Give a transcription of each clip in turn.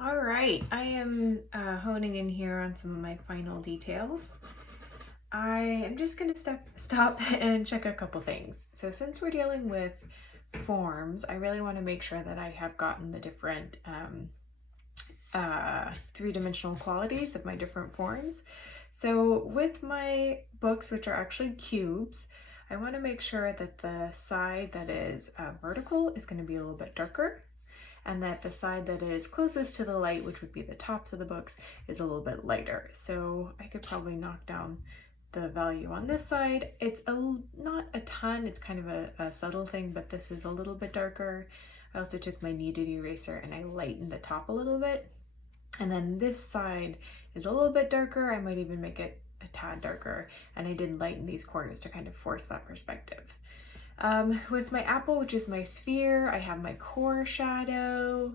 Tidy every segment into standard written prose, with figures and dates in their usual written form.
All right, I am honing in here on some of my final details. I am just going to stop and check a couple things. So since we're dealing with forms, I really want to make sure that I have gotten the different three-dimensional qualities of my different forms. So with my books, which are actually cubes, I want to make sure that the side that is vertical is going to be a little bit darker, and that the side that is closest to the light, which would be the tops of the books, is a little bit lighter. So I could probably knock down the value on this side. It's not a ton, it's kind of a subtle thing, but this is a little bit darker. I also took my kneaded eraser and I lightened the top a little bit. And then this side is a little bit darker. I might even make it a tad darker. And I did lighten these corners to kind of force that perspective. With my apple, which is my sphere, I have my core shadow,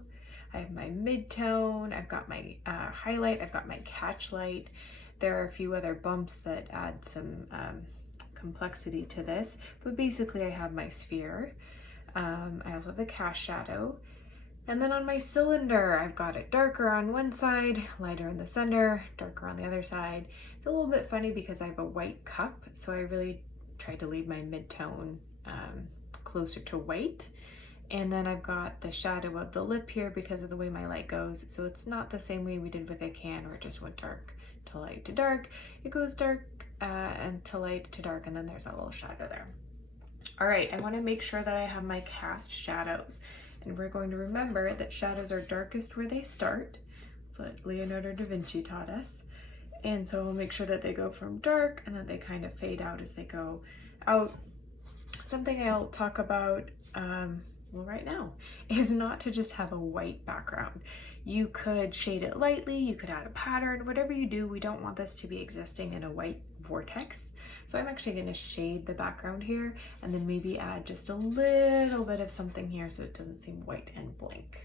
I have my mid-tone, I've got my highlight, I've got my catch light. There are a few other bumps that add some complexity to this, but basically I have my sphere. I also have the cast shadow. And then on my cylinder, I've got it darker on one side, lighter in the center, darker on the other side. It's a little bit funny because I have a white cup, so I really tried to leave my mid-tone closer to white. And then I've got the shadow of the lip here because of the way my light goes. So it's not the same way we did with a can where it just went dark to light to dark. It goes dark and to light to dark, and then there's that little shadow there. All right, I want to make sure that I have my cast shadows. And we're going to remember that shadows are darkest where they start. That's what Leonardo da Vinci taught us. And so we'll make sure that they go from dark and that they kind of fade out as they go out. Something I'll talk about right now is not to just have a white background. You could shade it lightly, you could add a pattern, whatever you do. We don't want this to be existing in a white vortex. So I'm actually going to shade the background here and then maybe add just a little bit of something here so it doesn't seem white and blank.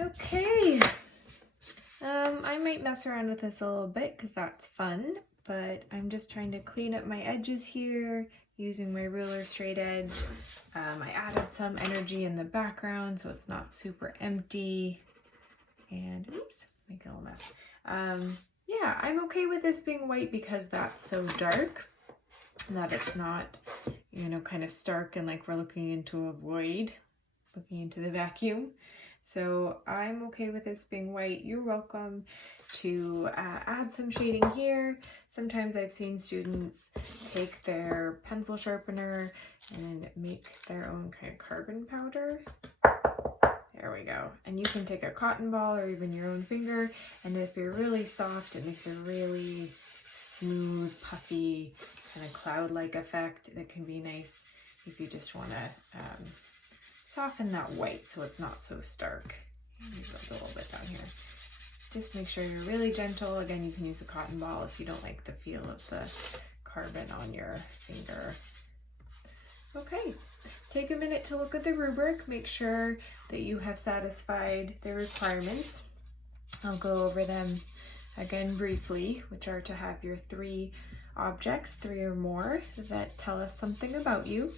Okay, I might mess around with this a little bit because that's fun, but I'm just trying to clean up my edges here using my ruler straight edge. I added some energy in the background so it's not super empty, and oops, make a little mess. Yeah, I'm okay with this being white because that's so dark that it's not, you know, kind of stark and like we're looking into a void, looking into the vacuum. So I'm okay with this being white. You're welcome to add some shading here. Sometimes I've seen students take their pencil sharpener and make their own kind of carbon powder. There we go. And you can take a cotton ball or even your own finger, and if you're really soft, it makes a really smooth, puffy, kind of cloud-like effect. That can be nice if you just want to soften that white so it's not so stark. Maybe a little bit down here. Just make sure you're really gentle. Again, you can use a cotton ball if you don't like the feel of the carbon on your finger. Okay, take a minute to look at the rubric. Make sure that you have satisfied the requirements. I'll go over them again briefly, which are to have your 3 objects, 3 or more, that tell us something about you.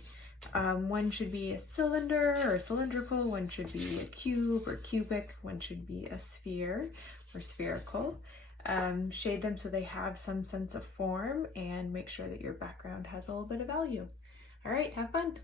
One should be a cylinder or cylindrical, one should be a cube or cubic, one should be a sphere or spherical. Shade them so they have some sense of form, and make sure that your background has a little bit of value. All right, have fun.